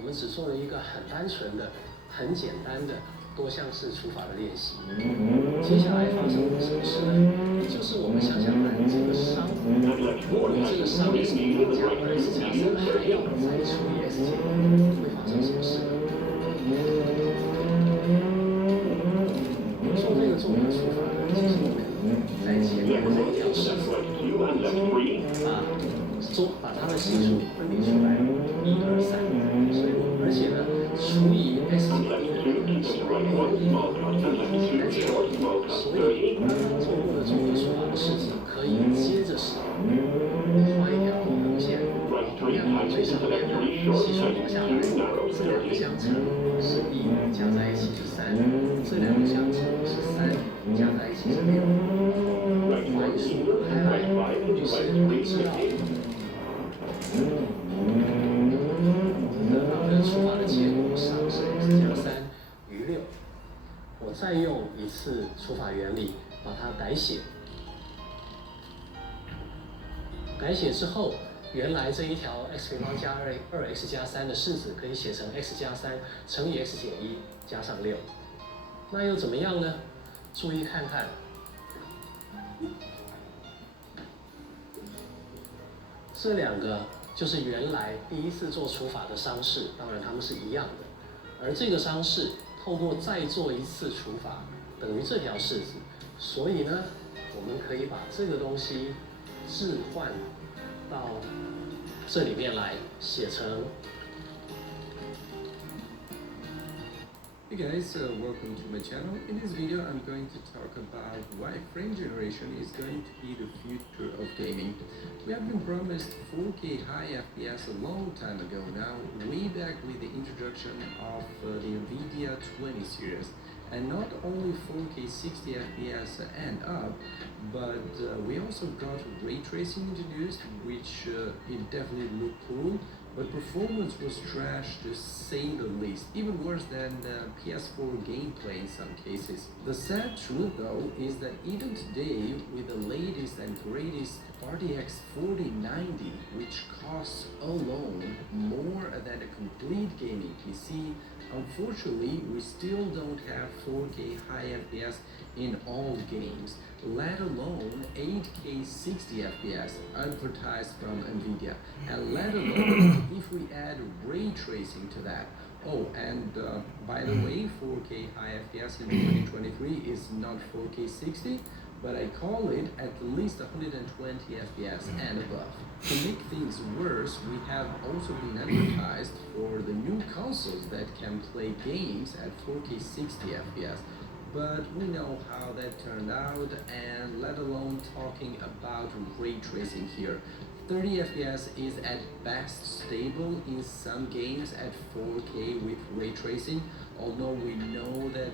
我们只做了一个很单纯的、很简单的多项式除法的练习。接下来发生什么事呢？就是我们想想看，这个商，如果你这个商 x 平方加 2x 加3还要再除以 x 减1，会发生什么事呢？做这个纵的除法呢，其实我们在前面的这一条式子把它的系数分别出来，1、2、3，所以而且呢，除以 x 减1的这个是在这里，所以刚刚做过的纵的除法的式子可以接着使用。画一条弧线，同样把最上面的系数挪下来，这两个相乘是1加在一起是3，这两个相乘是3加在一起是6。把一竖开来，于是知道得到的除法的结果商是 x 加3余6。我再用一次除法原理把它改写。改写之后，原来这一条 x 平方加2x 加3的式子可以写成 x 加3乘以 x 减1加上6。那又怎么样呢？注意看看，这两个就是原来第一次做除法的商式，当然它们是一样的。而这个商式透过再做一次除法，等于这条式子，所以呢，我们可以把这个东西置换到这里面来，写成。Hey guys, welcome to my channel. In this video I'm going to talk about why frame generation is going to be the future of gaming. We have been promised 4K high FPS a long time ago now, way back with the introduction of the NVIDIA 20 series. And not only 4K 60 FPS and up, but we also got ray tracing introduced, which it definitely looked cool. But performance was trash to say the least, even worse than PS4 gameplay in some cases. The sad truth though is that even today, with the latest and greatest RTX 4090, which costs alone more than a complete gaming PC, unfortunately we still don't have 4K high FPS in all games, let alone 8K 60 FPS advertised from NVIDIA, and let alone if we add ray tracing to that. Oh, and by the way, 4K high FPS in 2023 is not 4K 60, but I call it at least 120 FPS and above. To make things worse, we have also been advertised for the new consoles that can play games at 4K 60 FPS. But we know how that turned out, and let alone talking about ray tracing here. 30 FPS is at best stable in some games at 4K with ray tracing, although we know that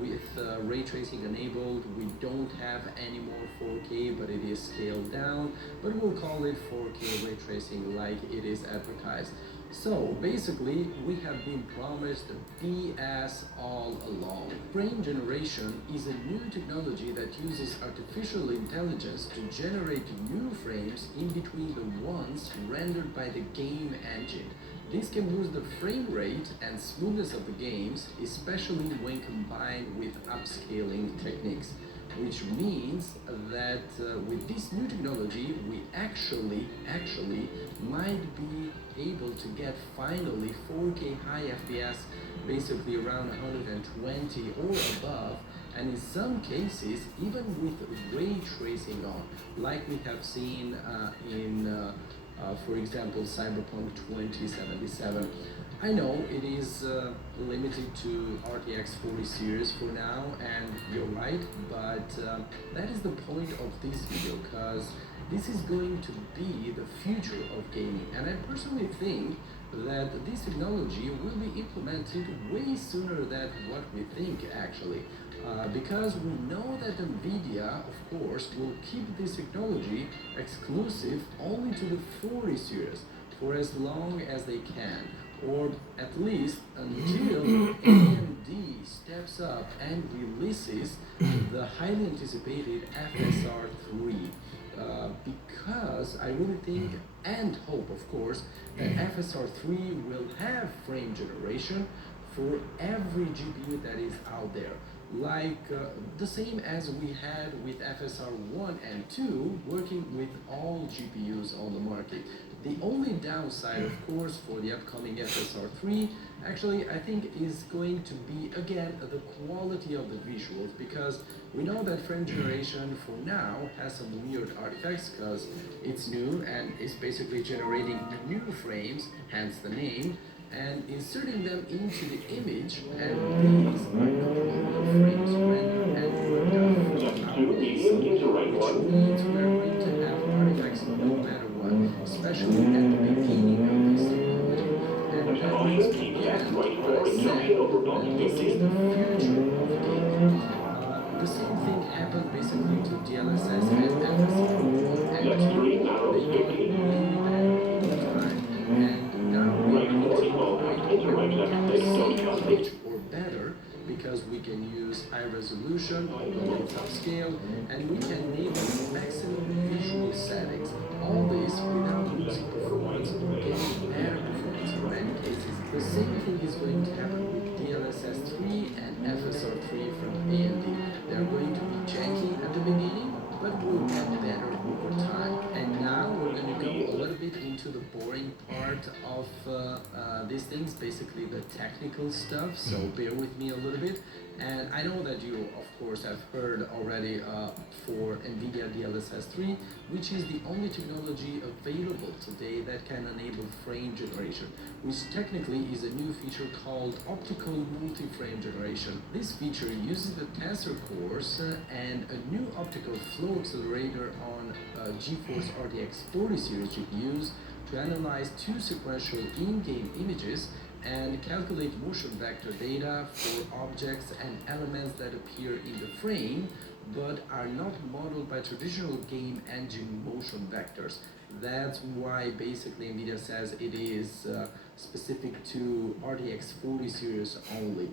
with ray tracing enabled, we don't have any more 4K, but it is scaled down, but we'll call it 4K ray tracing like it is advertised. So basically, we have been promised BS all along. Frame generation is a new technology that uses artificial intelligence to generate new frames in between the ones rendered by the game engine. This can boost the frame rate and smoothness of the games, especially when combined with upscaling techniques. Which means that with this new technology, we actually might be able to get finally 4K high FPS, basically around 120 or above, and in some cases even with ray tracing on, like we have seen for example, Cyberpunk 2077. I know it is limited to RTX 40 series for now, and you're right, but that is the point of this video, because this is going to be the future of gaming, and I personally think that this technology will be implemented way sooner than what we think actually, because we know that NVIDIA, of course, will keep this technology exclusive only to the 40 series for as long as they can, or at least until AMD steps up and releases the highly anticipated FSR 3. Because I really think and hope, of course, that FSR3 will have frame generation for every GPU that is out there, like the same as we had with FSR 1 and 2 working with all GPUs on the market. The only downside, of course, for the upcoming FSR 3, actually, I think is going to be, again, the quality of the visuals, because we know that frame generation for now has some weird artifacts because it's new and it's basically generating new frames, hence the name, and inserting them into the image, and these are not normal frames rendered and worked out for hours, which means we're going to have artifacts no matter what, especially at the beginning of this technology. And that brings me again to what I said, that this is the future of gaming. The same thing happened basically to DLSS and FSR 1 and 2. They got way better over time, and now we're reaching a point where we can have the same image or better, because we can use high resolution, although it's upscale, and we can enable maximum visual settings. All this without losing performance or getting better performance in many cases. The same thing is going to happen with DLSS 3 and FSR 3 from AMD. They're going to be janky at the beginning, but will get better over time. And now we're going to go a little bit into the boring part of these things, basically the technical stuff, so bear with me a little bit. And I know that you, of course, have heard already for NVIDIA DLSS 3, which is the only technology available today that can enable frame generation, which technically is a new feature called optical multi-frame generation. This feature uses the tensor cores and a new optical flow accelerator on GeForce RTX 40 series GPUs to analyze two sequential in-game images and calculate motion vector data for objects and elements that appear in the frame but are not modeled by traditional game engine motion vectors. That's why basically NVIDIA says it is specific to RTX 40 series only.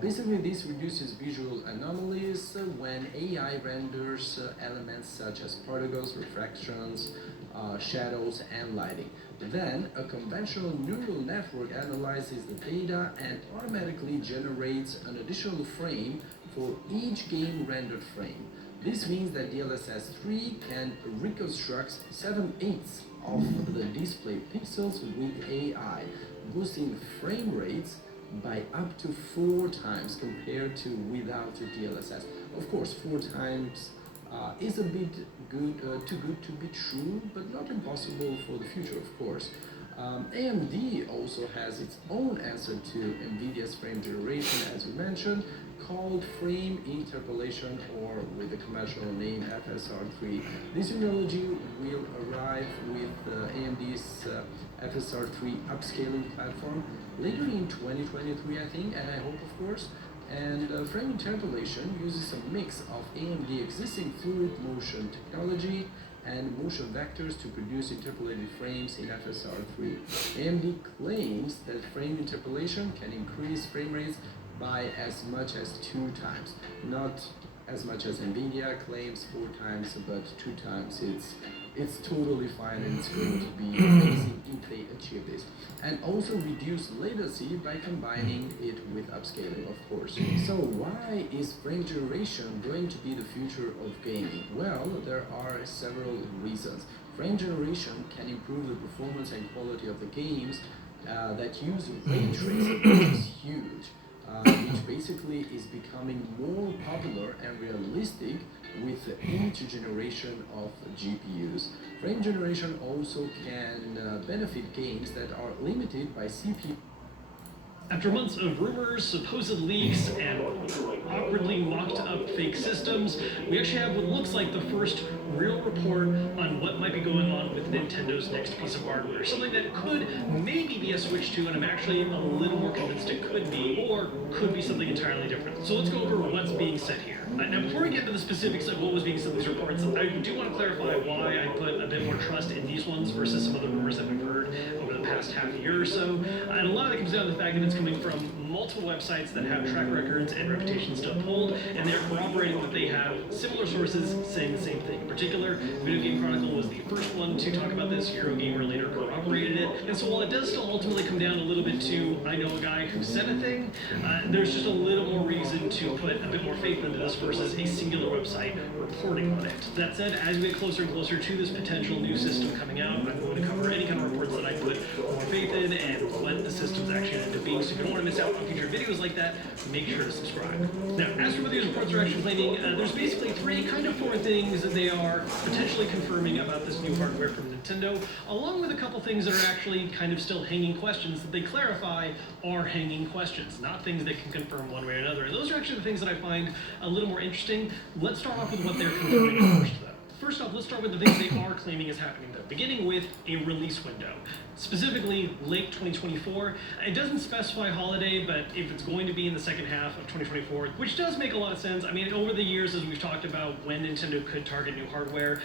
Basically, this reduces visual anomalies when AI renders elements such as particles, refractions, shadows, and lighting. Then, a conventional neural network analyzes the data and automatically generates an additional frame for each game rendered frame. This means that DLSS 3 can reconstruct 7/8 of the display pixels with AI, boosting frame rates by up to 4 times compared to without the DLSS. Of course, 4 times is a bit too good to be true, but not impossible for the future, of course. AMD also has its own answer to NVIDIA's frame generation, as we mentioned, called frame interpolation, or with the commercial name FSR3. This technology will arrive with AMD's FSR3 upscaling platform later in 2023, I think, and I hope, of course. And frame interpolation uses a mix of AMD existing fluid motion technology and motion vectors to produce interpolated frames in FSR3. AMD claims that frame interpolation can increase frame rates by as much as 2 times. Not as much as NVIDIA claims 4 times, but 2 times. It's totally fine, and it's going to be amazing if they achieve this. And also reduce latency by combining it with upscaling, of course. So why is frame generation going to be the future of gaming? Well, there are several reasons. Frame generation can improve the performance and quality of the games that use ray tracing, which is huge. Which basically is becoming more popular and realistic with each generation of GPUs. Frame generation also can benefit games that are limited by CPU. After months of rumors, supposed leaks, and awkwardly mocked up fake systems, we actually have what looks like the first real report on what might be going on with Nintendo's next piece of hardware. Something that could maybe be a Switch 2, and I'm actually a little more convinced it could be, or could be something entirely different. So let's go over what's being said here. Now, before we get into the specifics of what was being said in these reports, I do want to clarify why I put a bit more trust in these ones versus some other rumors that we've heard over the past half year or so. And a lot of it comes down to the fact that it's coming from multiple websites that have track records and reputations to uphold, and they're corroborating that they have similar sources saying the same thing. In particular, Video Game Chronicle was the first one to talk about this. Eurogamer later corroborated it. And so while it does still ultimately come down a little bit to, I know a guy who said a thing, there's just a little more reason to put a bit more faith into this versus a singular website reporting on it. That said, as we get closer and closer to this potential new system coming out, I'm going to cover any kind of reports that I put more faith in and what the system's actually end up being. So if you don't want to miss out on future videos like that, make sure to subscribe. Now, as for what these reports are actually claiming, there's basically four things that they are potentially confirming about this new hardware from Nintendo, along with a couple things that are actually kind of still hanging questions that they clarify are hanging questions, not things that can confirm one way or another. And those are actually the things that I find a little more interesting. Let's start off with what they're confirming first, though. First off, let's start with the things they are claiming is happening, though, beginning with a release window. Specifically, late 2024. It doesn't specify holiday, but if it's going to be in the second half of 2024, which does make a lot of sense. I mean, over the years, as we've talked about when Nintendo could target new hardware,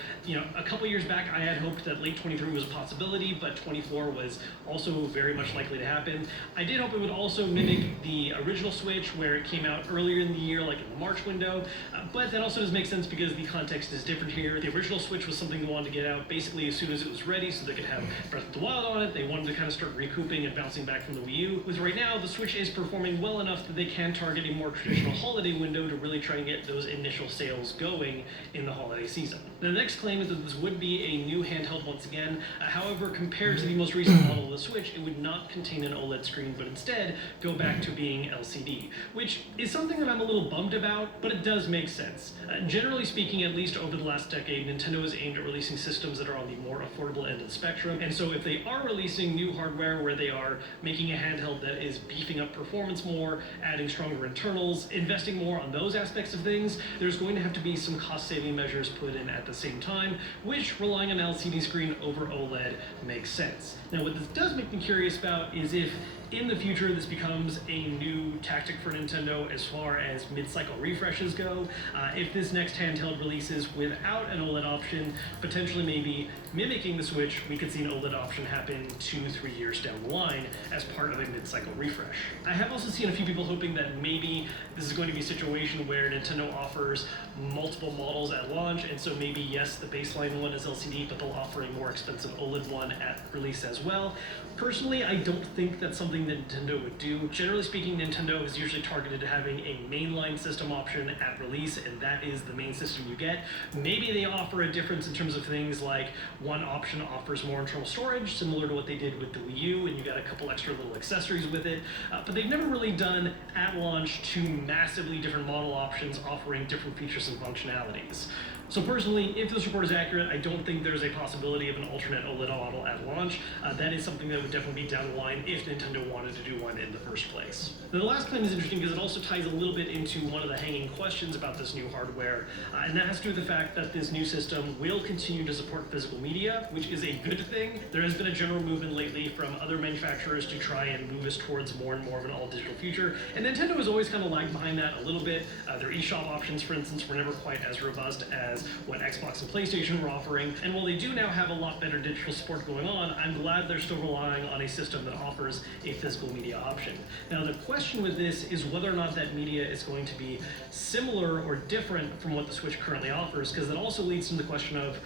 a couple years back, I had hoped that late 23 was a possibility, but 24 was also very much likely to happen. I did hope it would also mimic the original Switch, where it came out earlier in the year, like in the March window, but that also does make sense because the context is different here. The original Switch was something they wanted to get out basically as soon as it was ready so they could have Breath of the Wild on it. They wanted to kind of start recouping and bouncing back from the Wii U. With right now, the Switch is performing well enough that they can target a more traditional holiday window to really try and get those initial sales going in the holiday season. The next claim is that this would be a new handheld once again. However, compared to the most recent model of the Switch, it would not contain an OLED screen, but instead go back to being LCD, which is something that I'm a little bummed about, but it does make sense. Generally speaking, at least over the last decade, Nintendo has aimed at releasing systems that are on the more affordable end of the spectrum, and so if they are releasing new hardware where they are making a handheld that is beefing up performance more, adding stronger internals, investing more on those aspects of things, there's going to have to be some cost-saving measures put in at the same time, which relying on an LCD screen over OLED makes sense. Now, what this does make me curious about is if in the future this becomes a new tactic for Nintendo as far as mid-cycle refreshes go. If this next handheld releases without an OLED option, potentially maybe mimicking the Switch, we could see an OLED option happen 2-3 years down the line as part of a mid-cycle refresh. I have also seen a few people hoping that maybe this is going to be a situation where Nintendo offers multiple models at launch, and so maybe yes, the baseline one is LCD, but they'll offer a more expensive OLED one at release as well. Personally, I don't think that's something that Nintendo would do. Generally speaking, Nintendo is usually targeted to having a mainline system option at release, and that is the main system you get. Maybe they offer a difference in terms of things like one option offers more internal storage, similar to what they did with the Wii U, and you got a couple extra little accessories with it, but they've never really done at launch two massively different model options offering different features and functionalities. So personally, if this report is accurate, I don't think there's a possibility of an alternate OLED model at launch. That is something that would definitely be down the line if Nintendo wanted to do one in the first place. Now, the last claim is interesting because it also ties a little bit into one of the hanging questions about this new hardware, and that has to do with the fact that this new system will continue to support physical media, which is a good thing. There has been a general movement lately from other manufacturers to try and move us towards more and more of an all-digital future, and Nintendo has always kind of lagged behind that a little bit. Their eShop options, for instance, were never quite as robust as what Xbox and PlayStation were offering, and while they do now have a lot better digital support going on, I'm glad they're still relying on a system that offers a physical media option. Now, the question with this is whether or not that media is going to be similar or different from what the Switch currently offers, because that also leads to the question of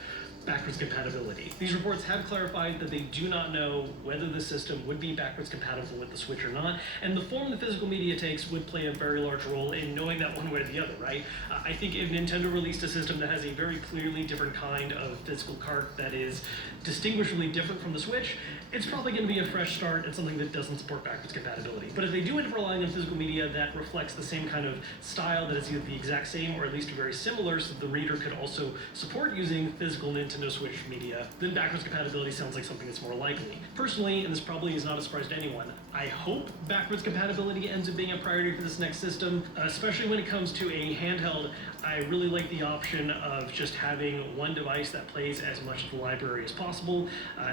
backwards compatibility. These reports have clarified that they do not know whether the system would be backwards compatible with the Switch or not, and the form the physical media takes would play a very large role in knowing that one way or the other, right? I think if Nintendo released a system that has a very clearly different kind of physical cart that is distinguishably different from the Switch, it's probably going to be a fresh start and something that doesn't support backwards compatibility. But if they do end up relying on physical media that reflects the same kind of style, that is either the exact same or at least very similar, so the reader could also support using physical Nintendo Switch media, then backwards compatibility sounds like something that's more likely. Personally, and this probably is not a surprise to anyone, I hope backwards compatibility ends up being a priority for this next system, especially when it comes to a handheld. I really like the option of just having one device that plays as much of the library as possible.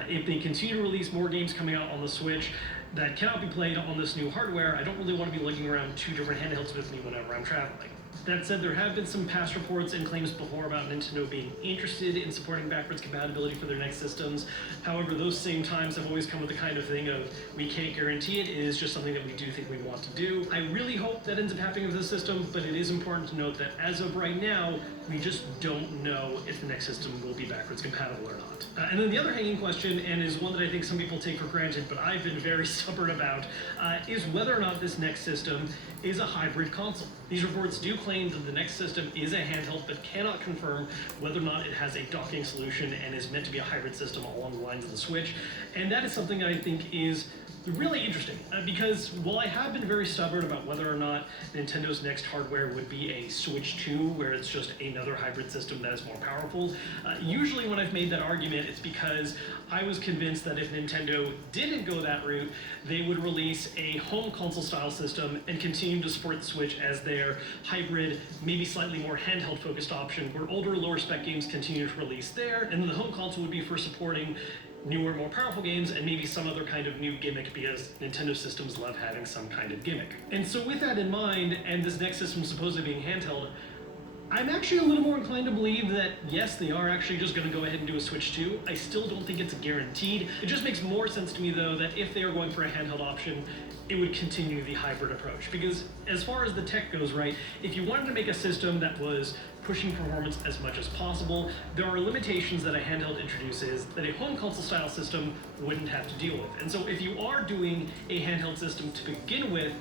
If they continue to release more games coming out on the Switch that cannot be played on this new hardware, I don't really want to be lugging around two different handhelds with me whenever I'm traveling. That said, there have been some past reports and claims before about Nintendo being interested in supporting backwards compatibility for their next systems. However, those same times have always come with the kind of thing of, we can't guarantee it, it is just something that we do think we want to do. I really hope that ends up happening with this system, but it is important to note that as of right now, we just don't know if the next system will be backwards compatible or not. And then the other hanging question, and is one that I think some people take for granted, but I've been very stubborn about, is whether or not this next system is a hybrid console. These reports do claim that the next system is a handheld, but cannot confirm whether or not it has a docking solution and is meant to be a hybrid system along the lines of the Switch. And that is something I think is really interesting, because while I have been very stubborn about whether or not Nintendo's next hardware would be a Switch 2, where it's just another hybrid system that is more powerful, usually when I've made that argument, it's because I was convinced that if Nintendo didn't go that route, they would release a home console style system and continue to support the Switch as their hybrid, maybe slightly more handheld focused option, where older, lower spec games continue to release there, and then the home console would be for supporting newer, more powerful games, and maybe some other kind of new gimmick, because Nintendo systems love having some kind of gimmick. And so with that in mind, and this next system supposedly being handheld, I'm actually a little more inclined to believe that, yes, they are actually just going to go ahead and do a Switch 2. I still don't think it's guaranteed. It just makes more sense to me, though, that if they are going for a handheld option, it would continue the hybrid approach. Because as far as the tech goes, right, if you wanted to make a system that was pushing performance as much as possible, there are limitations that a handheld introduces that a home console style system wouldn't have to deal with. And so if you are doing a handheld system to begin with,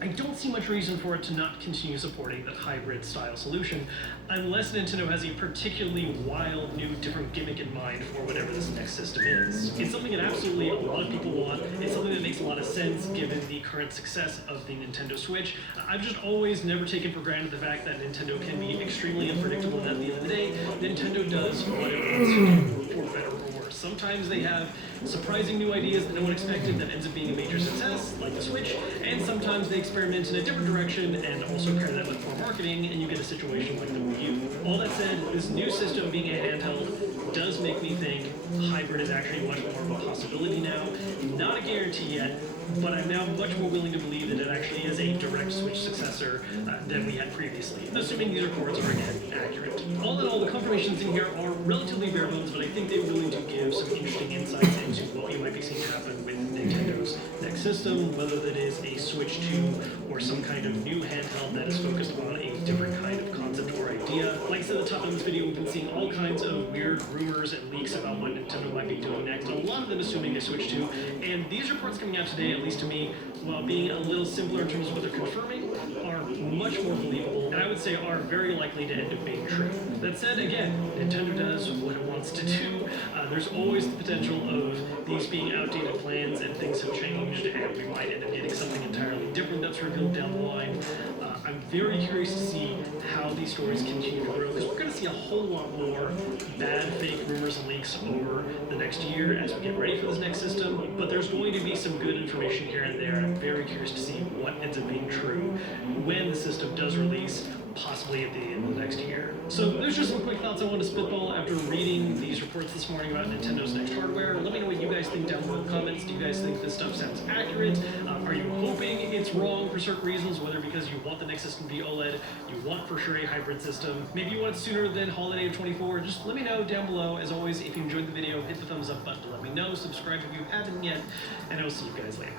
I don't see much reason for it to not continue supporting that hybrid style solution, unless Nintendo has a particularly wild, new, different gimmick in mind for whatever this next system is. It's something that absolutely a lot of people want. It's something that makes a lot of sense given the current success of the Nintendo Switch. I've just always never taken for granted the fact that Nintendo can be extremely unpredictable, and at the end of the day, Nintendo does what it wants to do, for better or worse. Sometimes they have surprising new ideas that no one expected that ends up being a major success, like the Switch, and sometimes they experiment in a different direction and also pair that with more marketing, and you get a situation like the Wii U. All that said, this new system being a handheld does make me think hybrid is actually much more of a possibility now. Not a guarantee yet, but I'm now much more willing to believe that it actually is a direct Switch successor than we had previously, assuming these reports are again accurate. All in all, the confirmations in here are relatively bare bones, but I think they're willing to give some interesting insights into what we might be seeing happen with Nintendo's next system, whether that is a Switch 2 or some kind of new handheld that is focused on a different kind of concept or idea. Like I said at the top of this video, we've been seeing all kinds of weird rumors and leaks about what Nintendo might be doing next, and a lot of them assuming a Switch 2. And these reports coming out today, at least to me, while being a little simpler in terms of what they're confirming, are much more believable, and I would say are very likely to end up being true. That said, again, Nintendo does what it wants to do. There's always the potential of these being outdated plans and things have changed, and we might end up getting something entirely different that's revealed down the line. I'm very curious to see how these stories continue to grow, because we're going to see a whole lot more bad, fake rumors and leaks over the next year as we get ready for this next system, but there's going to be some good information here and there, and I'm very curious to see what ends up being true when the system does release, possibly at the end of next year. So there's just some quick thoughts I want to spitball after reading these reports this morning about Nintendo's next hardware. Let me know what you guys think down below in the comments. Do you guys think this stuff sounds accurate? Are you hoping it's wrong for certain reasons, whether because you want the next system to be OLED, you want for sure a hybrid system, maybe you want it sooner than holiday of 24, just let me know down below. As always, if you enjoyed the video, hit the thumbs up button to let me know, subscribe if you haven't yet, and I'll see you guys later.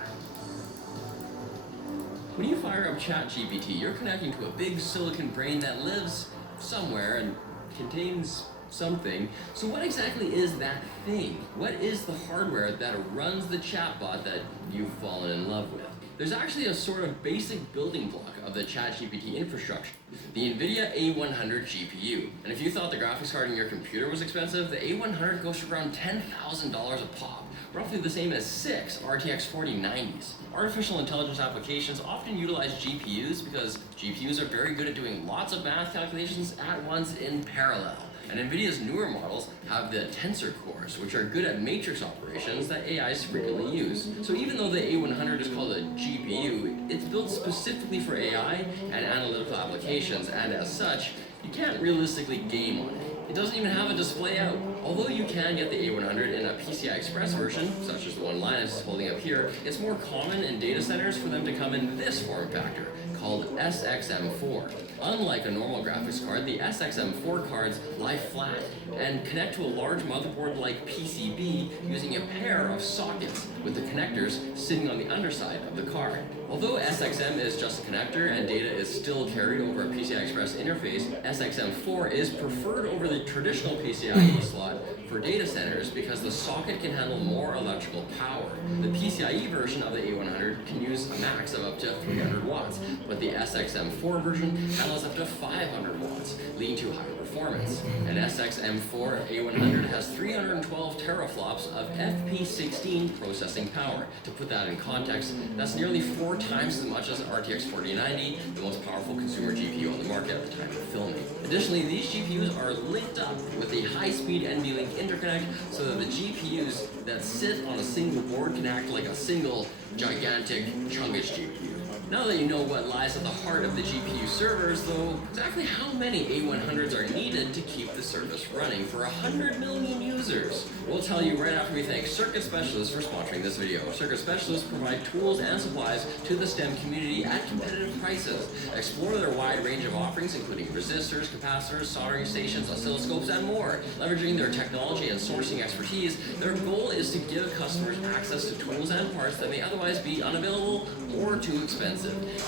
When you fire up ChatGPT, you're connecting to a big silicon brain that lives somewhere and contains something. So what exactly is that thing? What is the hardware that runs the chatbot that you've fallen in love with? There's actually a sort of basic building block of the ChatGPT infrastructure, the NVIDIA A100 GPU. And if you thought the graphics card in your computer was expensive, the A100 goes for around $10,000 a pop, roughly the same as 6 RTX 4090s. Artificial intelligence applications often utilize GPUs because GPUs are very good at doing lots of math calculations at once in parallel. And NVIDIA's newer models have the tensor cores, which are good at matrix operations that AIs frequently use. So even though the A100 is called a GPU, it's built specifically for AI and analytical applications, and as such, you can't realistically game on it. It doesn't even have a display out. Although you can get the A100 in a PCI Express version, such as the one Linus is holding up here, it's more common in data centers for them to come in this form factor, called SXM4. Unlike a normal graphics card, the SXM4 cards lie flat and connect to a large motherboard like PCB using a pair of sockets with the connectors sitting on the underside of the card. Although SXM is just a connector and data is still carried over a PCI Express interface, SXM4 is preferred over the traditional PCIe slot for data centers because the socket can handle more electrical power. The PCIe version of the A100 can use a max of up to 300 watts, but the SXM4 version handles up to 500 watts, leading to higher performance. An SXM4 A100 has 312 teraflops of FP16 processing power. To put that in context, that's nearly 4 times as much as an RTX 4090, the most powerful consumer GPU on the market at the time of filming. Additionally, these GPUs are linked up with a high-speed NVLink interconnect so that the GPUs that sit on a single board can act like a single gigantic chunkish GPU. Now that you know what lies at the heart of the GPU servers, though, exactly how many A100s are needed to keep the service running for 100 million users? We'll tell you right after we thank Circuit Specialists for sponsoring this video. Circuit Specialists provide tools and supplies to the STEM community at competitive prices. Explore their wide range of offerings, including resistors, capacitors, soldering stations, oscilloscopes, and more. Leveraging their technology and sourcing expertise, their goal is to give customers access to tools and parts that may otherwise be unavailable or too expensive.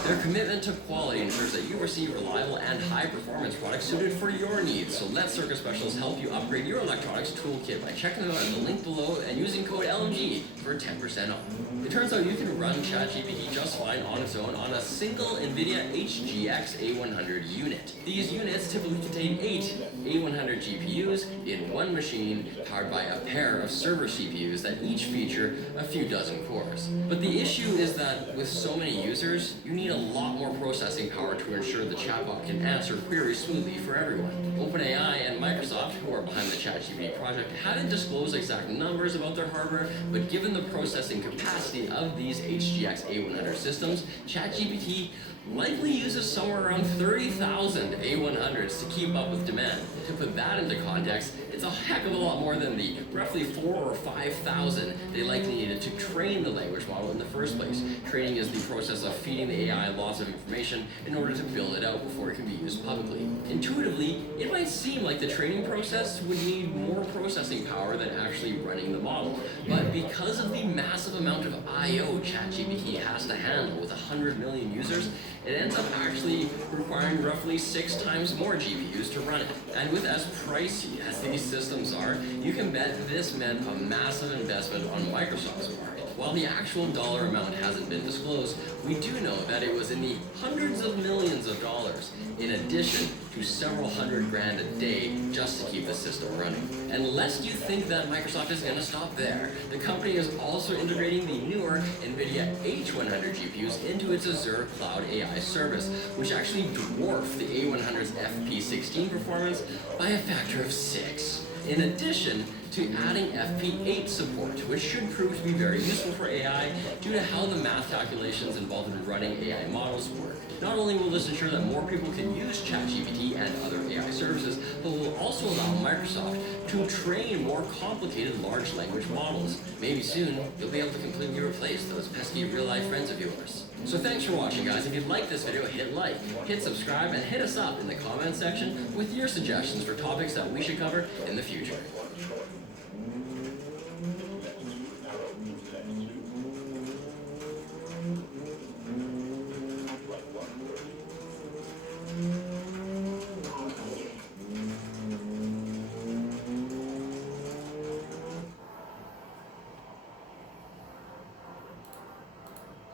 Their commitment to quality ensures that you receive reliable and high-performance products suited for your needs. So let Circuit Specialists help you upgrade your electronics toolkit by checking them out at the link below and using code LMG for 10% off. It turns out you can run ChatGPT just fine on its own on a single NVIDIA HGX A100 unit. These units typically contain 8 A100 GPUs in one machine, powered by a pair of server CPUs that each feature a few dozen cores. But the issue is that with so many users, you need a lot more processing power to ensure the chatbot can answer queries smoothly for everyone. OpenAI and Microsoft, who are behind the ChatGPT project, haven't disclosed exact numbers about their hardware, but given the processing capacity of these HGX A100 systems, ChatGPT likely uses somewhere around 30,000 A100s to keep up with demand. To put that into context, it's a heck of a lot more than the roughly 4,000 or 5,000 they likely needed to train the language model in the first place. Training is the process of feeding the AI lots of information in order to build it out before it can be used publicly. Intuitively, it might seem like the training process would need more processing power than actually running the model, but because of the massive amount of I/O ChatGPT has to handle with 100 million users, it ends up actually requiring roughly 6 times more GPUs to run it. And with as pricey as these systems are, you can bet this meant a massive investment on Microsoft's part. While the actual dollar amount hasn't been disclosed, we do know that it was in the hundreds of millions of dollars, in addition to several hundred grand a day just to keep the system running. And lest you think that Microsoft is going to stop there, the company is also integrating the newer NVIDIA H100 GPUs into its Azure Cloud AI service, which actually dwarf the A100's FP16 performance by a factor of 6. In addition to adding FP8 support, which should prove to be very useful for AI due to how the math calculations involved in running AI models work. Not only will this ensure that more people can use ChatGPT and other AI services, but will also allow Microsoft to train more complicated large language models. Maybe soon, you'll be able to completely replace those pesky real-life friends of yours. So thanks for watching, guys. If you like this video, hit like, hit subscribe, and hit us up in the comment section with your suggestions for topics that we should cover in the future.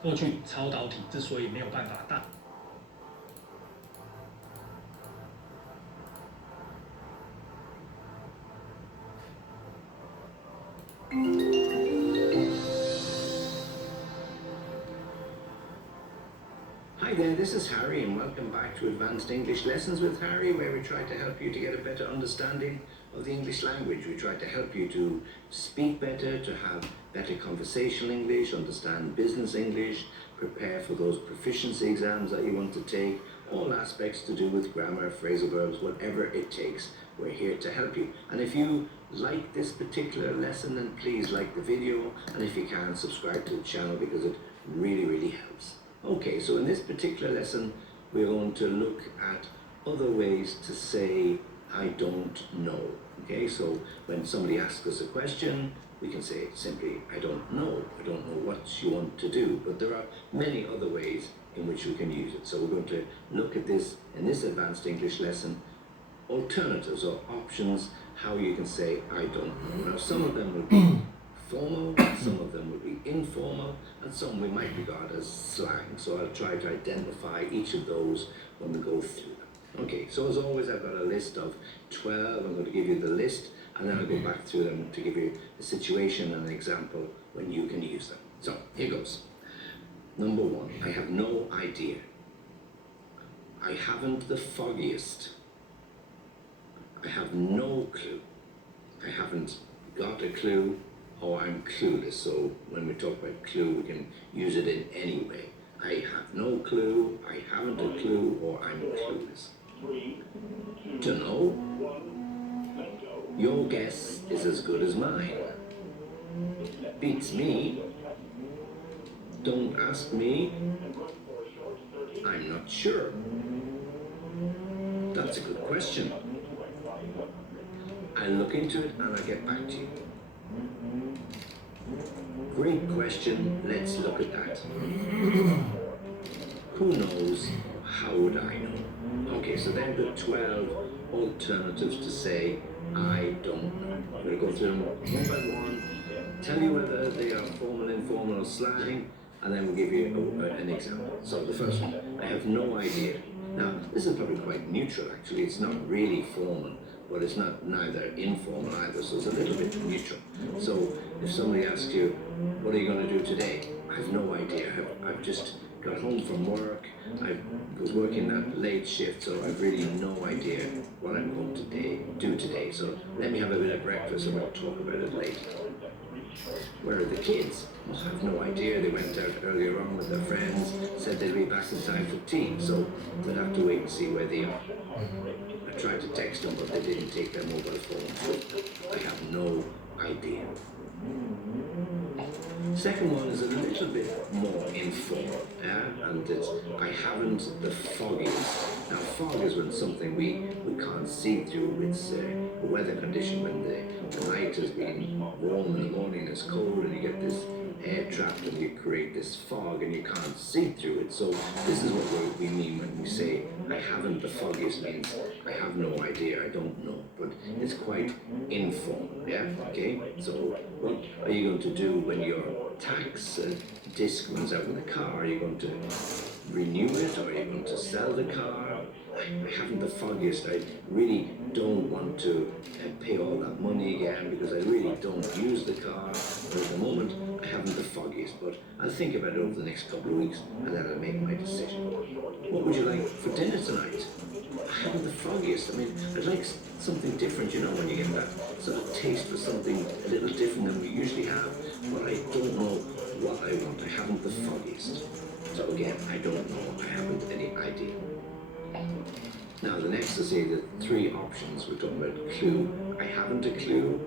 过去超导体之所以没有办法大。Hi there, this is Harry and welcome back to Advanced English Lessons with Harry, where we try to help you to get a better understanding of the English language. We try to help you to speak better, to have better conversational English, understand business English, prepare for those proficiency exams that you want to take, all aspects to do with grammar, phrasal verbs, whatever it takes. We're here to help you. And if you like this particular lesson, then please like the video. And if you can, subscribe to the channel because it really, really helps. Okay, so in this particular lesson, we're going to look at other ways to say, I don't know. Okay, so when somebody asks us a question, we can say simply, I don't know. I don't know what you want to do. But there are many other ways in which we can use it. So we're going to look at this in this advanced English lesson, alternatives or options, how you can say, I don't know. Now, some of them will be formal, some of them will be informal, and some we might regard as slang. So I'll try to identify each of those when we go through them. Okay, so as always, I've got a list of 12. I'm going to give you the list, and then I'll go back through them to give you a situation and an example when you can use them. So here goes. Number 1, I have no idea. I haven't the foggiest. I have no clue. I haven't got a clue, or I'm clueless. So when we talk about clue, we can use it in any way. I have no clue, I haven't a clue, or I'm clueless. To know? Your guess is as good as mine. Beats me. Don't ask me. I'm not sure. That's a good question. I'll look into it and I'll get back to you. Great question. Let's look at that. Who knows? How would I know? Okay, so then the 12 alternatives to say, I don't know. I'm going to go through them one by one, tell you whether they are formal, informal, or slang, and then we'll give you an example. So the first one, I have no idea. Now, this is probably quite neutral, actually. It's not really formal, but it's not neither informal either, so it's a little bit neutral. So if somebody asks you, what are you going to do today? I have no idea. I've just got home from work. I was working that late shift, so I've really no idea what I'm going to do today. So let me have a bit of breakfast and we'll talk about it later. Where are the kids? Well, I have no idea. They went out earlier on with their friends, said they'd be back in time for tea, so we'll have to wait and see where they are. I tried to text them, but they didn't take their mobile phone, so I have no idea. Second one is a little bit more informal, and it's, I haven't the foggiest. Now, fog is when something we can't see through. It's a weather condition when the night has been warm in the morning, it's cold, and you get this air trapped and you create this fog and you can't see through it. So this is what we mean when we say I haven't the foggiest, means I have no idea, I don't know, but it's quite informal, yeah, okay? So what are you going to do when your tax disc runs out in the car? Are you going to renew it, or are you going to sell the car? I haven't the foggiest. I really don't want to pay all that money again because I really don't use the car. But at the moment, I haven't the foggiest. But I'll think about it over the next couple of weeks and then I'll make my decision. What would you like for dinner tonight? I haven't the foggiest. I mean, I'd like something different. You know, when you get that sort of taste for something a little different than we usually have. But I don't know what I want. I haven't the foggiest. So again, I don't know. I haven't any idea. Now the next is say the 3 options. We're talking about clue. I haven't a clue.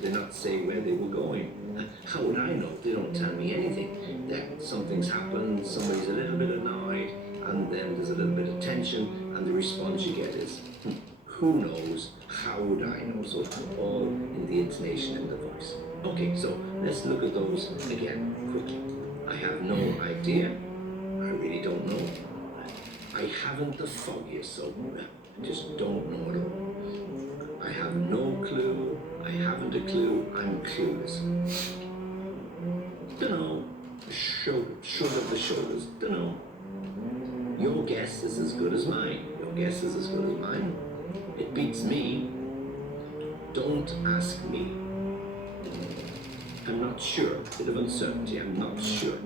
Did they not say where they were going? How would I know if they don't tell me anything? That something's happened, somebody's a little bit annoyed, and then there's a little bit of tension, and the response you get is, who knows? How would I know? So it's all in the intonation and the voice. Okay, so let's look at those again quickly. I have no idea. I really don't know. I haven't the foggiest, so I just don't know at all. I have no clue. I haven't a clue. I'm clueless. Dunno. Shrug of the shoulders. Dunno. Your guess is as good as mine. Your guess is as good as mine. It beats me. Don't ask me. I'm not sure. Bit of uncertainty. I'm not sure.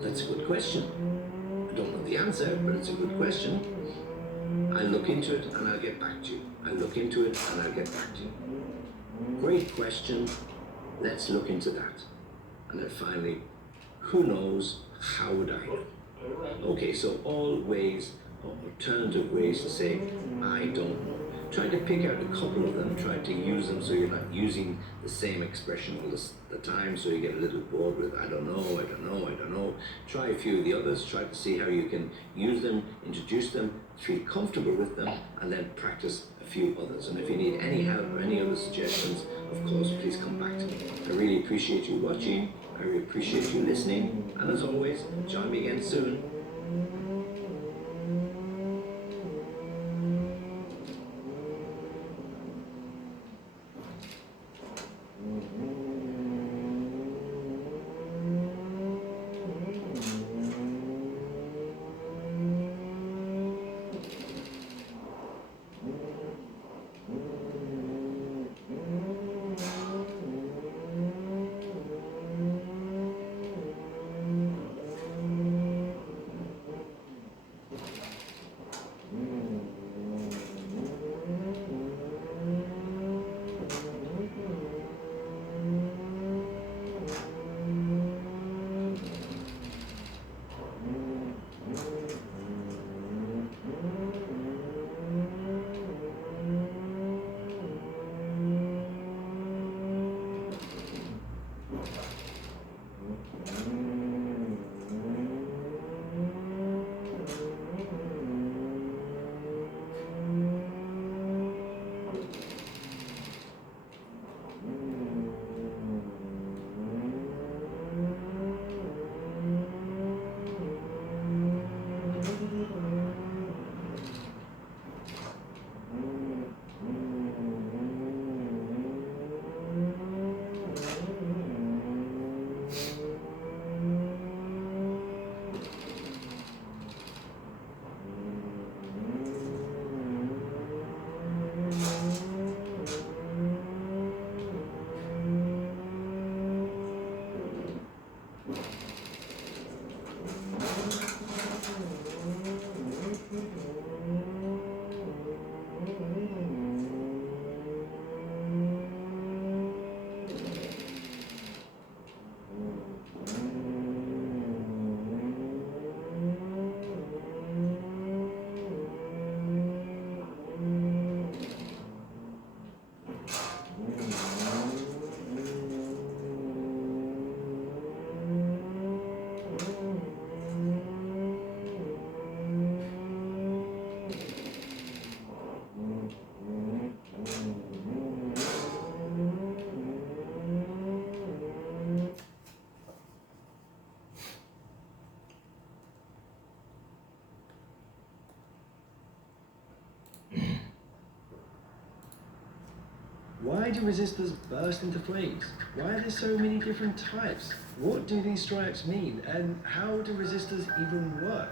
That's a good question. I don't know the answer, but it's a good question. I'll look into it and I'll get back to you. I'll look into it and I'll get back to you. Great question. Let's look into that. And then finally, who knows? How would I know? Okay, so all ways, alternative ways to say, I don't know. Try to pick out a couple of them, try to use them so you're not using the same expression all the time, so you get a little bored with, I don't know, I don't know, I don't know. Try a few of the others, try to see how you can use them, introduce them, feel comfortable with them, and then practice a few others. And if you need any help or any other suggestions, of course, please come back to me. I really appreciate you watching, I really appreciate you listening, and as always, join me again soon. Why do resistors burst into flames? Why are there so many different types? What do these stripes mean? And how do resistors even work?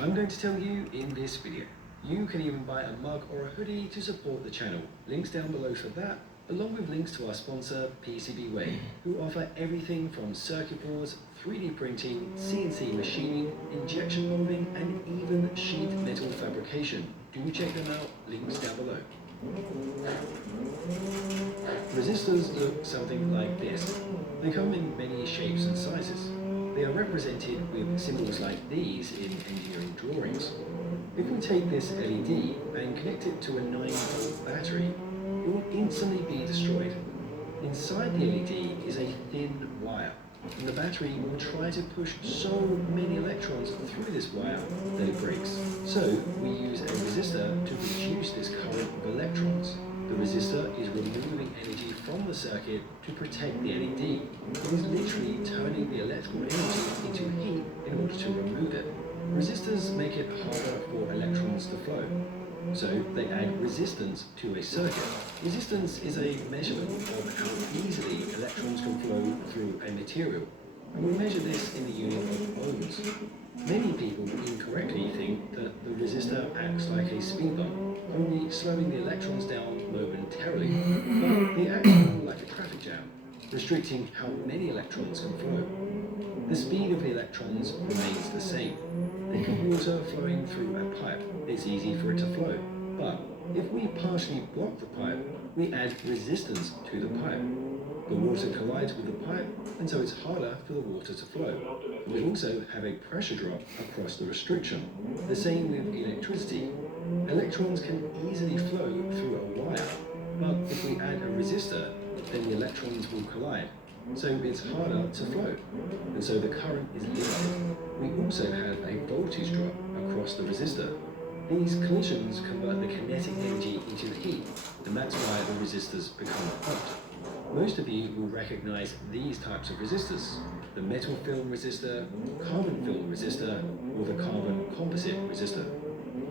I'm going to tell you in this video. You can even buy a mug or a hoodie to support the channel. Links down below for that, along with links to our sponsor, PCBWay, who offer everything from circuit boards, 3D printing, CNC machining, injection molding, and even sheet metal fabrication. Do check them out, links down below. Resistors look something like this. They come in many shapes and sizes. They are represented with symbols like these in engineering drawings. If we take this LED and connect it to a 9-volt battery, will instantly be destroyed. Inside the LED is a thin wire, and the battery will try to push so many electrons through this wire that it breaks. So we use a resistor to reduce this current of electrons. The resistor is removing energy from the circuit to protect the LED. It is literally turning the electrical energy into heat in order to remove it. Resistors make it harder for electrons to flow, so they add resistance to a circuit. Resistance is a measurement of how easily electrons can flow through a material, and we measure this in the unit of ohms. Many people incorrectly think that the resistor acts like a speed bump, only slowing the electrons down momentarily, but they act more like a traffic jam, restricting how many electrons can flow. The speed of the electrons remains the same. Think of water flowing through a pipe. It's easy for it to flow, but if we partially block the pipe, we add resistance to the pipe. The water collides with the pipe, and so it's harder for the water to flow. We also have a pressure drop across the restriction. The same with electricity. Electrons can easily flow through a wire, but if we add a resistor, then the electrons will collide. So it's harder to flow, and so the current is limited. We also have a voltage drop across the resistor. These collisions convert the kinetic energy into heat, and that's why the resistors become hot. Most of you will recognize these types of resistors: the metal film resistor, carbon film resistor, or the carbon composite resistor.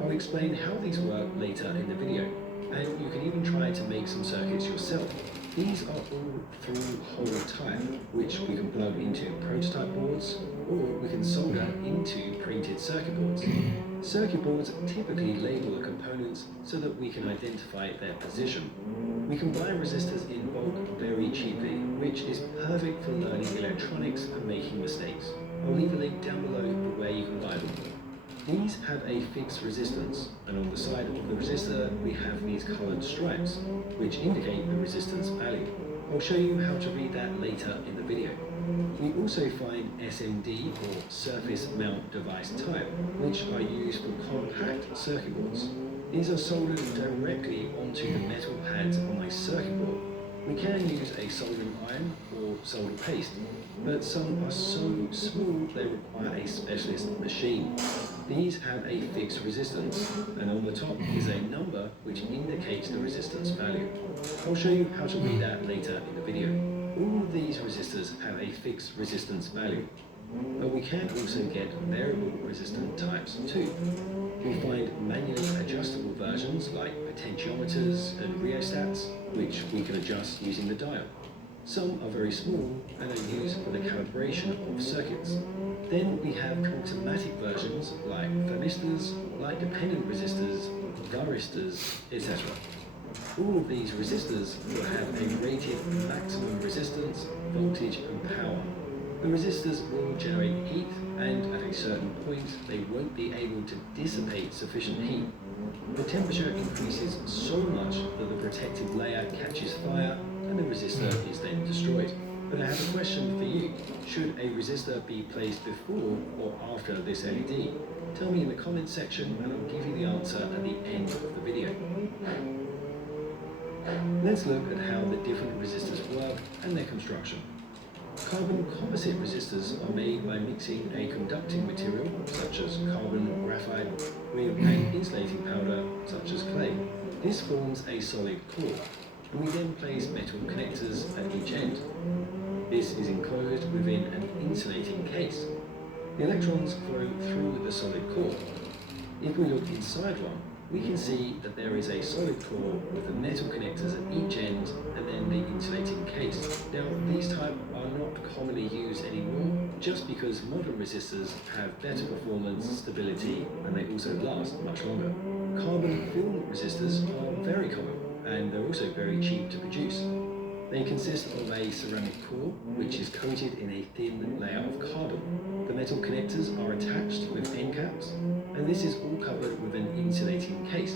I'll explain how these work later in the video, and you can even try to make some circuits yourself. These are all through hole type, which we can plug into prototype boards, or we can solder into printed circuit boards. Circuit boards typically label the components so that we can identify their position. We can buy resistors in bulk very cheaply, which is perfect for learning electronics and making mistakes. I'll leave a link down below for where you can buy them. These have a fixed resistance, and on the side of the resistor we have these coloured stripes, which indicate the resistance value. I'll show you how to read that later in the video. We also find SMD, or surface mount device type, which are used for compact circuit boards. These are soldered directly onto the metal pads on a circuit board. We can use a soldering iron or solder paste, but some are so small they require a specialist machine. These have a fixed resistance, and on the top is a number which indicates the resistance value. I'll show you how to read that later in the video. All of these resistors have a fixed resistance value, but we can also get variable resistant types too. We find manually adjustable versions like potentiometers and rheostats, which we can adjust using the dial. Some are very small and are used for the calibration of circuits. Then we have automatic versions like thermistors, light-dependent resistors, varistors, etc. All of these resistors will have a rated maximum resistance, voltage and power. The resistors will generate heat, and at a certain point they won't be able to dissipate sufficient heat. The temperature increases so much that the protective layer catches fire and the resistor is then destroyed. But I have a question for you. Should a resistor be placed before or after this LED? Tell me in the comments section and I'll give you the answer at the end of the video. Let's look at how the different resistors work and their construction. Carbon composite resistors are made by mixing a conducting material, such as carbon graphite, with an insulating powder, such as clay. This forms a solid core, and we then place metal connectors at each end. This is enclosed within an insulating case. The electrons flow through the solid core. If we look inside one, we can see that there is a solid core with the metal connectors at each end and then the insulating case. Now, these type are not commonly used anymore just because modern resistors have better performance, stability, and they also last much longer. Carbon film resistors are very common and they're also very cheap to produce. They consist of a ceramic core, which is coated in a thin layer of carbon. The metal connectors are attached with end caps, and this is all covered with an insulating case.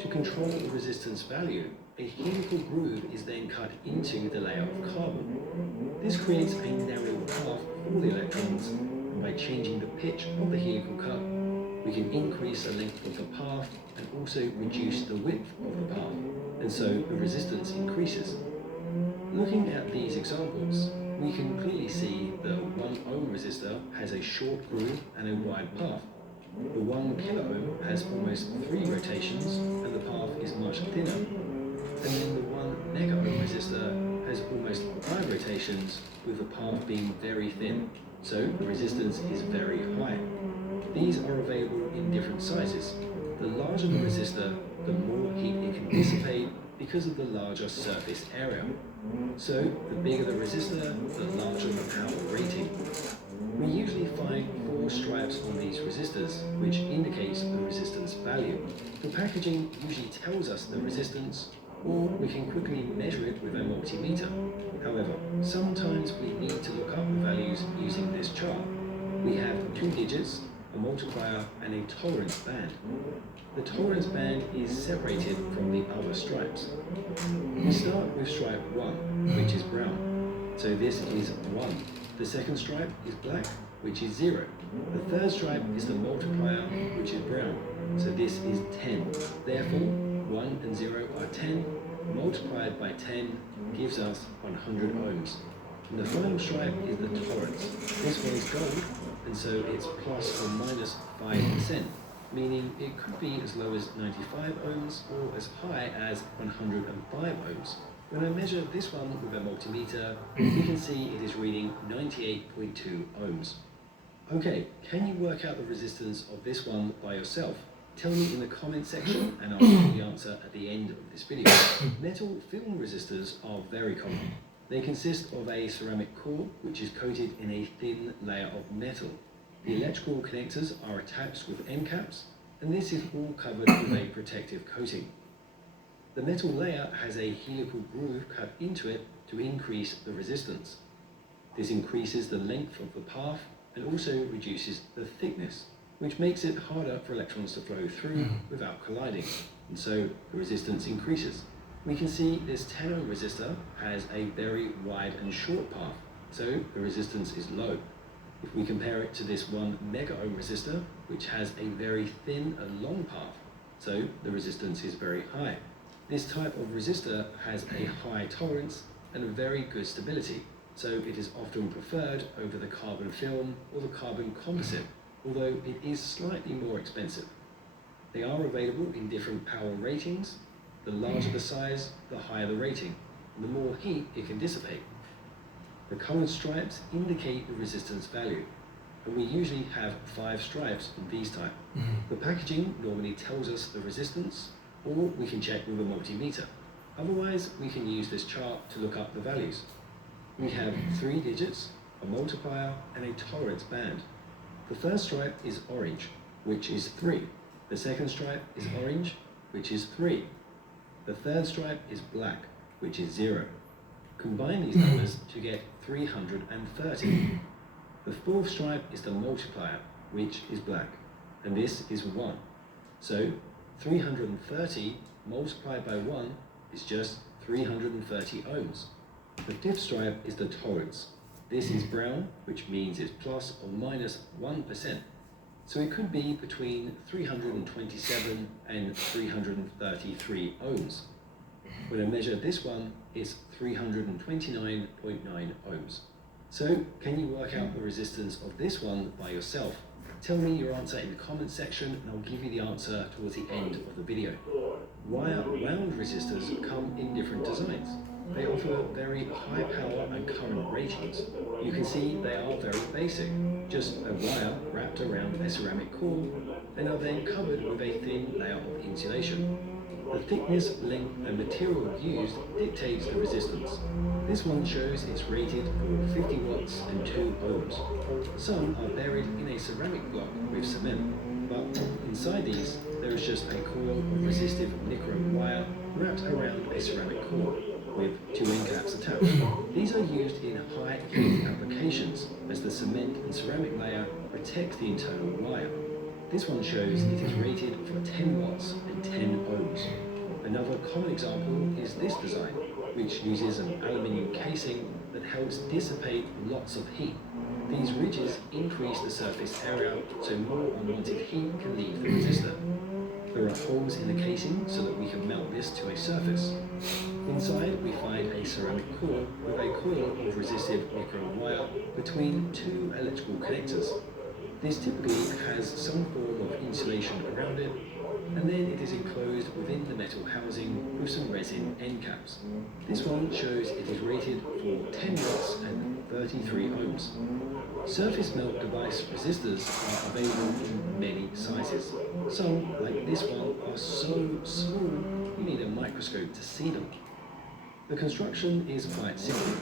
To control the resistance value, a helical groove is then cut into the layer of carbon. This creates a narrow path for the electrons, and by changing the pitch of the helical cut, we can increase the length of the path and also reduce the width of the path, and so the resistance increases. Looking at these examples, we can clearly see that a 1 ohm resistor has a short groove and a wide path. The 1 kilo ohm has almost 3 rotations and the path is much thinner. And then the 1 mega ohm resistor has almost 5 rotations with the path being very thin, so the resistance is very high. These are available in different sizes. The larger the resistor, the more heat it can dissipate because of the larger surface area. So the bigger the resistor, the larger the power rating. We usually find 4 stripes on these resistors, which indicates the resistance value. The packaging usually tells us the resistance, or we can quickly measure it with a multimeter. However, sometimes we need to look up the values using this chart. We have 2 digits, a multiplier, and a tolerance band. The tolerance band is separated from the other stripes. We start with stripe 1, which is brown. So this is 1. The second stripe is black, which is 0. The third stripe is the multiplier, which is brown. So this is 10. Therefore, 1 and 0 are 10. Multiplied by 10 gives us 100 ohms. And the final stripe is the tolerance. This one is gold, and so it's plus or minus 5%, meaning it could be as low as 95 ohms or as high as 105 ohms. When I measure this one with a multimeter, you can see it is reading 98.2 ohms. Okay, can you work out the resistance of this one by yourself? Tell me in the comment section and I'll give you the answer at the end of this video. Metal film resistors are very common. They consist of a ceramic core which is coated in a thin layer of metal. The electrical connectors are attached with end caps, and this is all covered with a protective coating. The metal layer has a helical groove cut into it to increase the resistance. This increases the length of the path and also reduces the thickness, which makes it harder for electrons to flow through without colliding, and so the resistance increases. We can see this 10 ohm resistor has a very wide and short path, so the resistance is low. If we compare it to this 1 mega ohm resistor, which has a very thin and long path, so the resistance is very high. This type of resistor has a high tolerance and a very good stability, so it is often preferred over the carbon film or the carbon composite, although it is slightly more expensive. They are available in different power ratings. The larger the size, the higher the rating, and the more heat it can dissipate. The colored stripes indicate the resistance value, and we usually have 5 stripes on these type. The packaging normally tells us the resistance, or we can check with a multimeter. Otherwise, we can use this chart to look up the values. We have 3 digits, a multiplier, and a tolerance band. The first stripe is orange, which is 3. The second stripe is orange, which is 3. The third stripe is black, which is 0. Combine these numbers to get 330. The fourth stripe is the multiplier, which is black, and this is 1. So 330 multiplied by 1 is just 330 ohms. The fifth stripe is the tolerance. This is brown, which means it's plus or minus 1%. So it could be between 327 and 333 ohms. When I measure this one, it's 329.9 ohms. So can you work out the resistance of this one by yourself? Tell me your answer in the comment section and I'll give you the answer towards the end of the video. Wire wound resistors come in different designs. They offer very high power and current ratings. You can see they are very basic, just a wire wrapped around a ceramic core and are then covered with a thin layer of insulation. The thickness, length and material used dictates the resistance. This one shows it's rated for 50 watts and 2 ohms. Some are buried in a ceramic block with cement, but inside these there is just a coil of resistive nichrome wire wrapped around a ceramic core, with 2 end caps attached. These are used in high heat applications as the cement and ceramic layer protects the internal wire. This one shows it is rated for 10 watts and 10 ohms. Another common example is this design, which uses an aluminium casing that helps dissipate lots of heat. These ridges increase the surface area so more unwanted heat can leave the resistor. There are holes in the casing so that we can melt this to a surface. Inside we find a ceramic core with a coil of resistive nickel wire between two electrical connectors. This typically has some form of insulation around it, and then it is enclosed within the metal housing with some resin end caps. This one shows it is rated for 10 watts and 33 ohms. Surface melt device resistors are available in many sizes. Some, like this one, are so small you need a microscope to see them. The construction is quite simple.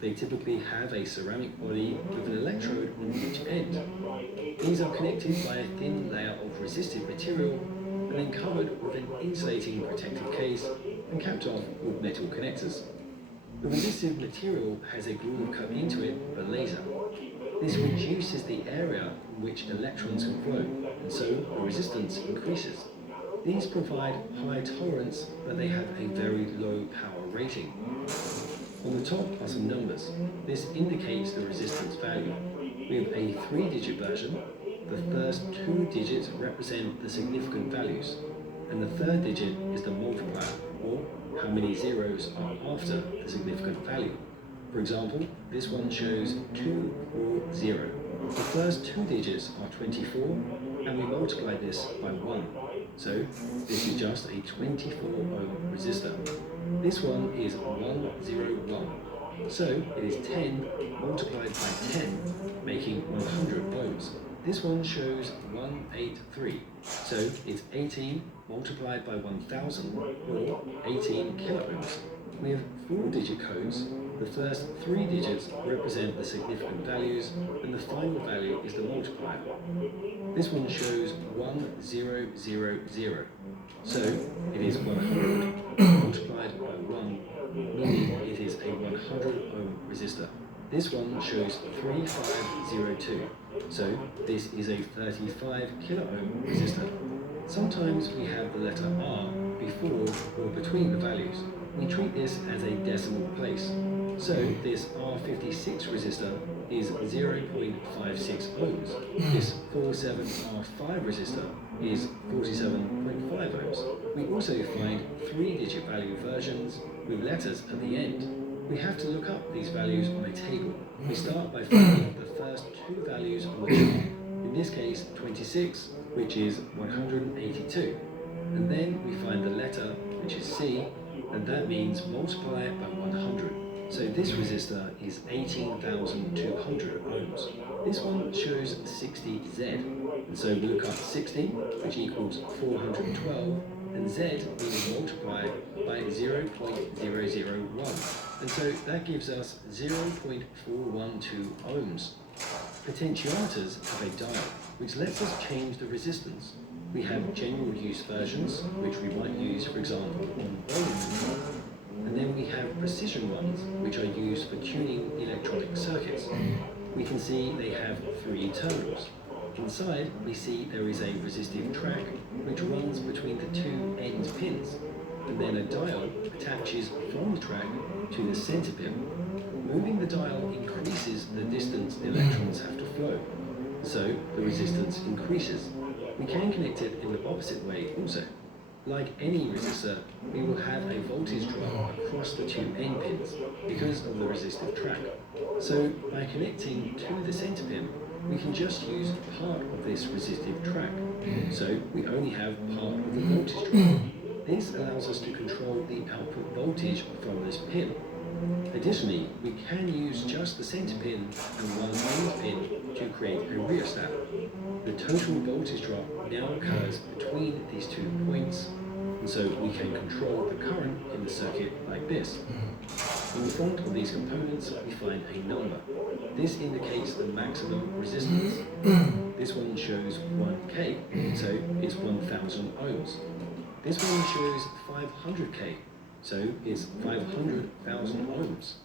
They typically have a ceramic body with an electrode on each end. These are connected by a thin layer of resistive material and then covered with an insulating protective case and capped off with metal connectors. The resistive material has a groove cut into it for laser. This reduces the area in which electrons can flow, and so the resistance increases. These provide high tolerance, but they have a very low power rating. On the top are some numbers. This indicates the resistance value. We have a 3-digit version. The first 2 digits represent the significant values, and the third digit is the multiplier, or how many zeros are after the significant value. For example, this one shows 240. The first 2 digits are 24, and we multiply this by 1. So this is just a 24 ohm resistor. This one is 101. So it is 10 multiplied by 10, making 100 ohms. This one shows 183. So it's 18 multiplied by 1000, or 18 kiloohms. We have 4-digit codes. The first 3 digits represent the significant values, and the final value is the multiplier. This one shows 1000. So it is 100 multiplied by 1, meaning it is a 100 ohm resistor. This one shows 3502. So this is a 35 kilo ohm resistor. Sometimes we have the letter R before or between the values. We treat this as a decimal place. So this R56 resistor is 0.56 ohms. This 47R5 resistor is 47.5 ohms. We also find 3-digit value versions with letters at the end. We have to look up these values on a table. We start by finding the first 2 values on the chart. In this case, 26, which is 182. And then we find the letter, which is C, and that means multiply it by 100. So this resistor is 18,200 ohms. This one shows 60Z, and so we look up 60, which equals 412, and Z means multiply by 0.001, and so that gives us 0.412 ohms. Potentiometers have a dial, which lets us change the resistance. We have general use versions, which we might use, for example, on volume, and then we have precision ones, which are used for tuning electronic circuits. We can see they have 3 terminals. Inside, we see there is a resistive track, which runs between the 2 end pins, and then a dial attaches from the track to the center pin. Moving the dial increases the distance the electrons have to flow, so the resistance increases. We can connect it in the opposite way also. Like any resistor, we will have a voltage drop across the 2 end pins because of the resistive track. So by connecting to the center pin, we can just use part of this resistive track. So we only have part of the voltage drop. This allows us to control the output voltage from this pin. Additionally, we can use just the center pin and one end pin to create a rheostat. The total voltage drop now occurs between these 2 points, and so we can control the current in the circuit like this. In the front of these components, we find a number. This indicates the maximum resistance. This one shows 1K, so it's 1000 ohms. This one shows 500K, so it's 500,000 ohms.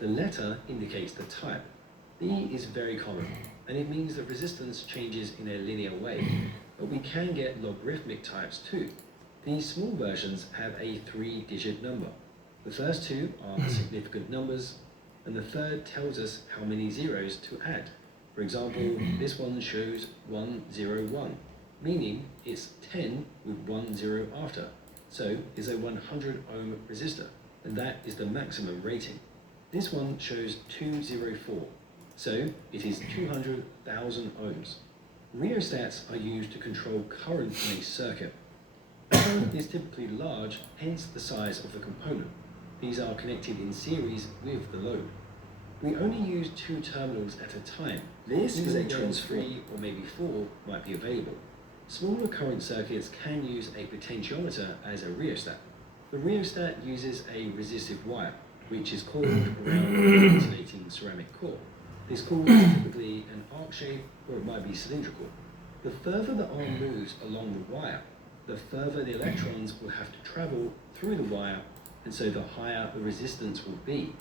The letter indicates the type. B is very common, and it means that resistance changes in a linear way, but we can get logarithmic types too. These small versions have a 3-digit number. The first 2 are the significant numbers, and the third tells us how many zeros to add. For example, this one shows 101, meaning it's 10 with 10 after, so it's a 100 ohm resistor, and that is the maximum rating. This one shows 204, so it is 200,000 ohms. Rheostats are used to control current in a circuit. The current is typically large, hence the size of the component. These are connected in series with the load. We only use 2 terminals at a time. This is a transformer, 3 or maybe 4 might be available. Smaller current circuits can use a potentiometer as a rheostat. The rheostat uses a resistive wire, which is coiled around an insulating ceramic core. This core is typically an arc shape or it might be cylindrical. The further the arm moves along the wire, the further the electrons will have to travel through the wire, and so the higher the resistance will be.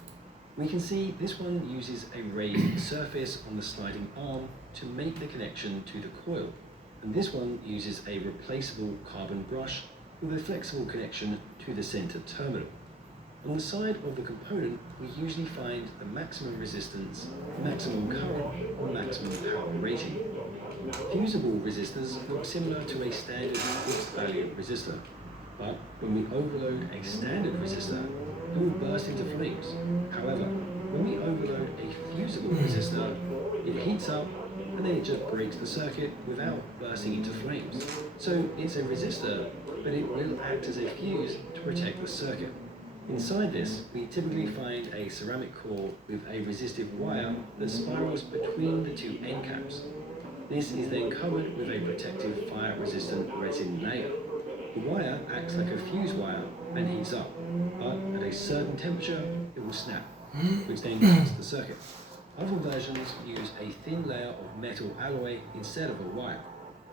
We can see this one uses a raised surface on the sliding arm to make the connection to the coil, and this one uses a replaceable carbon brush with a flexible connection to the center terminal. On the side of the component, we usually find the maximum resistance, maximum current, or maximum power rating. Fusible resistors look similar to a standard fixed value resistor, but when we overload a standard resistor, it will burst into flames. However, when we overload a fusible resistor, it heats up and then it just breaks the circuit without bursting into flames. So it's a resistor, but it will act as a fuse to protect the circuit. Inside this, we typically find a ceramic core with a resistive wire that spirals between the 2 end caps. This is then covered with a protective fire-resistant resin layer. The wire acts like a fuse wire and heats up, but at a certain temperature, it will snap, which then cuts the circuit. Other versions use a thin layer of metal alloy instead of a wire,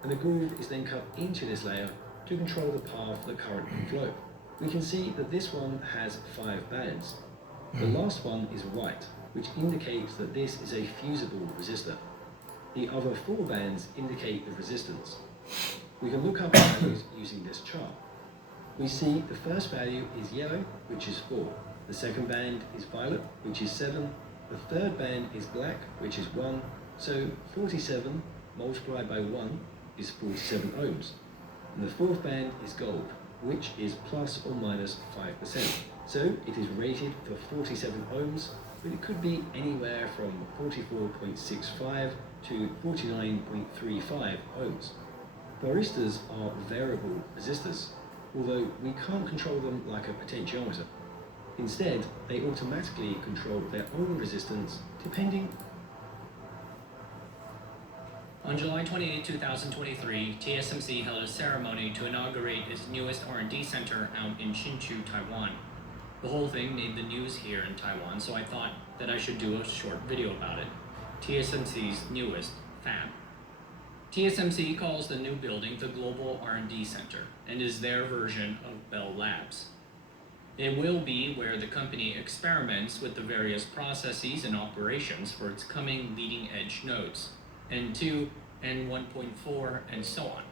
and the groove is then cut into this layer to control the path the current can flow. We can see that this one has 5 bands. The last one is white, which indicates that this is a fusible resistor. The other 4 bands indicate the resistance. We can look up values using this chart. We see the first value is yellow, which is 4. The second band is violet, which is 7. The third band is black, which is 1. So 47 multiplied by 1 is 47 ohms. And the fourth band is gold, which is plus or minus 5%. So it is rated for 47 ohms, but it could be anywhere from 44.65 to 49.35 ohms. Varistors are variable resistors, although we can't control them like a potentiometer. Instead, they automatically control their own resistance depending. On July 28, 2023, TSMC held a ceremony to inaugurate its newest R&D center out in Hsinchu, Taiwan. The whole thing made the news here in Taiwan, so I thought that I should do a short video about it. TSMC's newest fab. TSMC calls the new building the Global R&D Center and is their version of Bell Labs. It will be where the company experiments with the various processes and operations for its coming leading-edge nodes, N2, N1.4, and so on.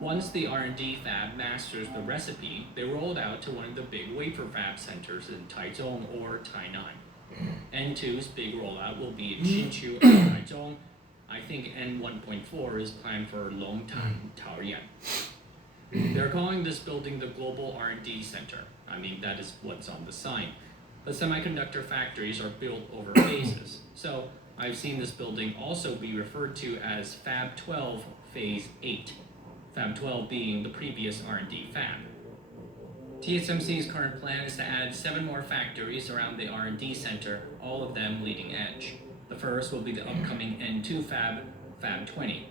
Once the R&D fab masters the recipe, they roll it out to one of the big wafer fab centers in Taichung or Tainan. N2's big rollout will be in Hsinchu and Taichung. I think N1.4 is planned for Longtan, Taoyuan. They're calling this building the Global R&D Center. I mean, that is what's on the sign. But semiconductor factories are built over phases. So I've seen this building also be referred to as Fab 12 Phase 8. Fab 12 being the previous R&D fab. TSMC's current plan is to add 7 more factories around the R&D center, all of them leading edge. The first will be the upcoming N2 fab, Fab 20.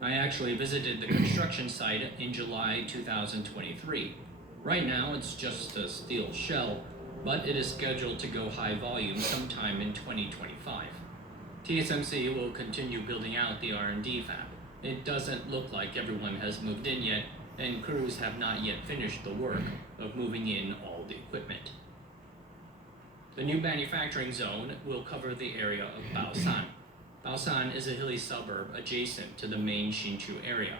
I actually visited the construction site in July 2023. Right now it's just a steel shell, but it is scheduled to go high volume sometime in 2025. TSMC will continue building out the R&D fab. It doesn't look like everyone has moved in yet, and crews have not yet finished the work of moving in all the equipment. The new manufacturing zone will cover the area of Baoshan. Baoshan is a hilly suburb adjacent to the main Hsinchu area.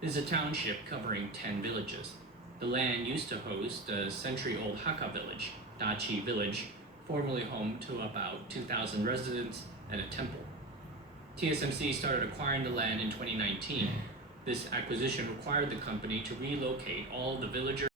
It is a township covering 10 villages. The land used to host a century-old Hakka village, Dachi village, formerly home to about 2,000 residents and a temple. TSMC started acquiring the land in 2019. This acquisition required the company to relocate all the villagers